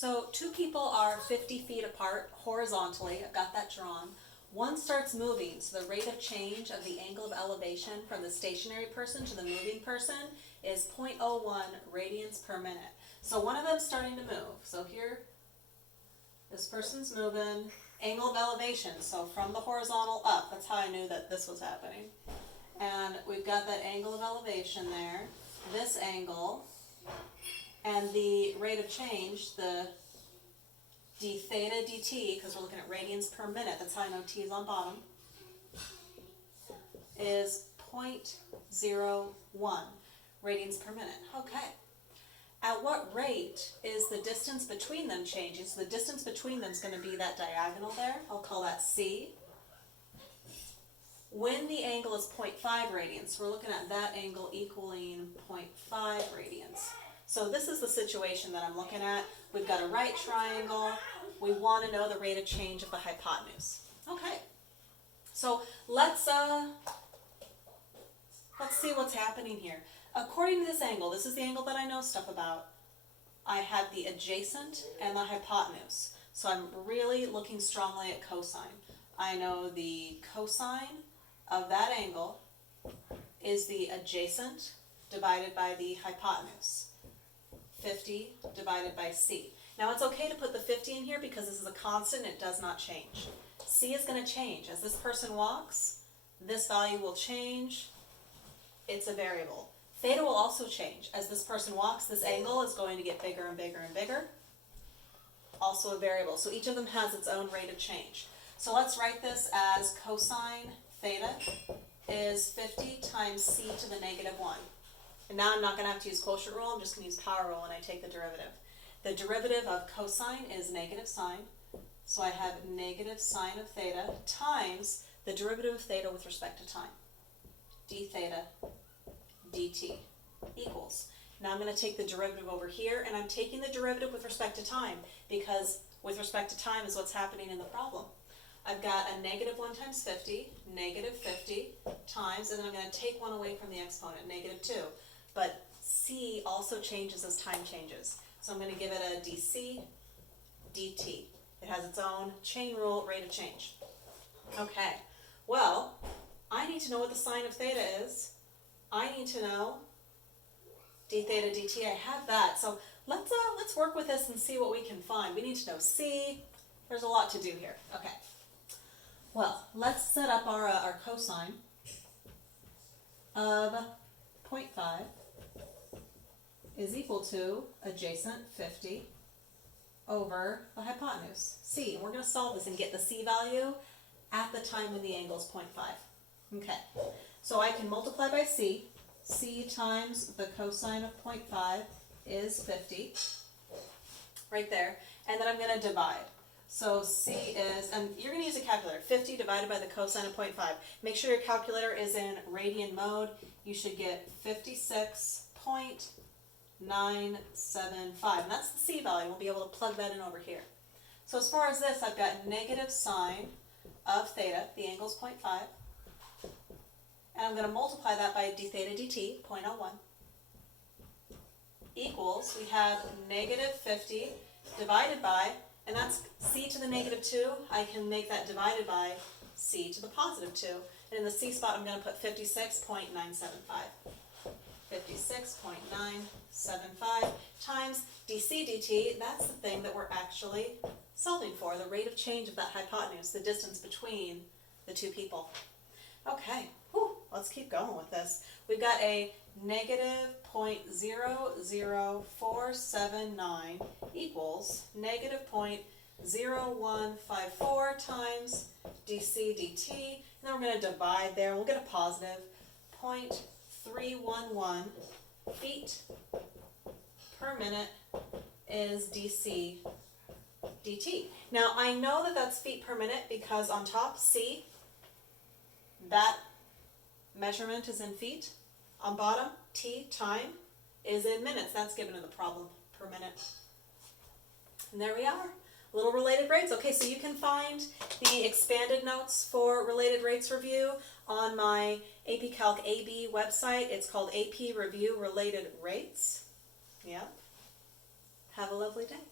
So two people are 50 feet apart horizontally. I've got that drawn. One starts moving, so the rate of change of the angle of elevation from the stationary person to the moving person is 0.01 radians per minute. So one of them's starting to move. So here, this person's moving, angle of elevation, so from the horizontal up, that's how I knew that this was happening. And we've got that angle of elevation there, this angle, and the rate of change, the d theta dt, because we're looking at radians per minute, that's how I know t is on bottom, is 0.01 radians per minute. Okay. At what rate is the distance between them changing? So the distance between them is going to be that diagonal there. I'll call that c. When the angle is 0.5 radians, we're looking at that angle equaling 0.5 radians. So this is the situation that I'm looking at. We've got a right triangle. We want to know the rate of change of the hypotenuse. Okay. So let's see what's happening here. According to this angle, this is the angle that I know stuff about. I have the adjacent and the hypotenuse. So I'm really looking strongly at cosine. I know the cosine of that angle is the adjacent divided by the hypotenuse. 50 divided by c. Now it's okay to put the 50 in here because this is a constant and it does not change. C is going to change. As this person walks, this value will change. It's a variable. Theta will also change. As this person walks, this angle is going to get bigger and bigger and bigger. Also a variable. So each of them has its own rate of change. So let's write this as cosine theta is 50 times c to the negative 1. And now I'm not going to have to use quotient rule, I'm just going to use power rule when I take the derivative. The derivative of cosine is negative sine, so I have negative sine of theta times the derivative of theta with respect to time. d theta dt equals. Now I'm going to take the derivative over here, and I'm taking the derivative with respect to time because with respect to time is what's happening in the problem. I've got a negative 1 times 50, negative 50 times, and then I'm going to take one away from the exponent, negative 2. But c also changes as time changes. So I'm going to give it a dc dt. It has its own chain rule rate of change. Okay, well, I need to know what the sine of theta is. I need to know d theta dt. I have that. So let's work with this and see what we can find. We need to know c. There's a lot to do here. Okay. Well, let's set up our cosine of 0.5 is equal to adjacent 50 over the hypotenuse, c. And we're going to solve this and get the c value at the time when the angle is 0.5. Okay, so I can multiply by c. c times the cosine of 0.5 is 50, right there. And then I'm going to divide. So c is, and you're going to use a calculator, 50 divided by the cosine of 0.5. Make sure your calculator is in radian mode. You should get 56.975. And that's the c value. We'll be able to plug that in over here. So as far as this, I've got negative sine of theta, the angle is 0.5. And I'm going to multiply that by d theta dt, 0.01, equals, we have negative 50 divided by, and that's c to the negative 2. I can make that divided by c to the positive 2. And in the c spot, I'm going to put 56.975. 56.975 times dc dt, that's the thing that we're actually solving for, the rate of change of that hypotenuse, the distance between the two people. Okay, whew, let's keep going with this. We've got a negative 0.00479 equals negative 0.0154 times dc dt, and then we're going to divide there, and we'll get a positive 0.311 feet per minute is dc dt. Now I know that that's feet per minute because on top, c, that measurement is in feet. On bottom, t, time, is in minutes. That's given in the problem, per minute. And there we are. Little related rates. Okay, so you can find the expanded notes for related rates review on my AP Calc AB website. It's called AP Review Related Rates. Yep. Have a lovely day.